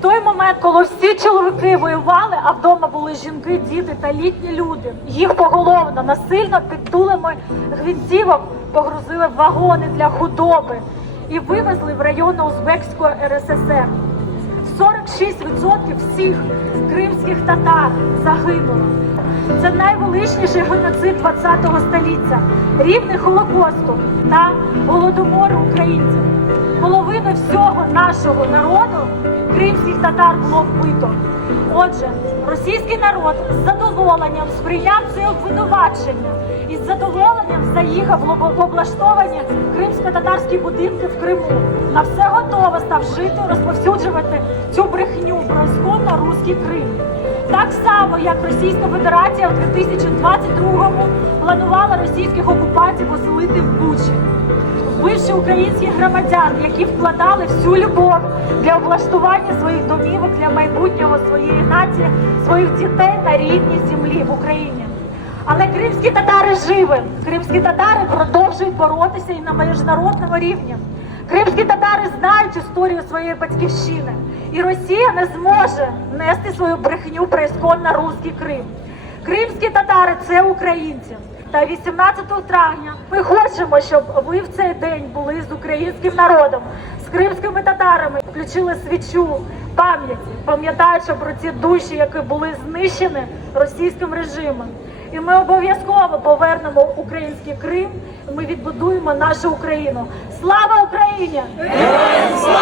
той момент, коли всі чоловіки воювали, а вдома були жінки, діти та літні люди, їх поголовно насильно під дулами гвинтівок погрузили в вагони для худоби і вивезли в райони Узбекської РССР. 46% всіх кримських татар загинуло. Це найвеличніший геноцид ХХ століття, рівний Холокосту та голодомору українців. Половину всього нашого народу татар було вбито. Отже, російський народ з задоволенням сприйняв це обвинувачення і з задоволенням заїхав в облаштовані кримсько-татарські будинки в Криму. На все готово став жити, розповсюджувати цю брехню про ісконно руський Крим. Так само, як Російська Федерація в 2022-му планувала російських окупантів оселити в Бучі, вбивши українських громадян, які вкладали всю любов для облаштування своїх домівок для майбутнього своєї нації, своїх дітей на рідній землі в Україні. Але кримські татари живі. Кримські татари продовжують боротися і на міжнародному рівні. Кримські татари знають історію своєї батьківщини, і Росія не зможе нести свою брехню про ісконно руський Крим. Кримські татари це українці. Та 18 травня ми хочемо, щоб ви в цей день були з українським народом, з кримськими татарами, включили свічу пам'яті, пам'ятаючи про ці душі, які були знищені російським режимом. І ми обов'язково повернемо український Крим. і Ми відбудуємо нашу Україну. Слава Україні! Слава!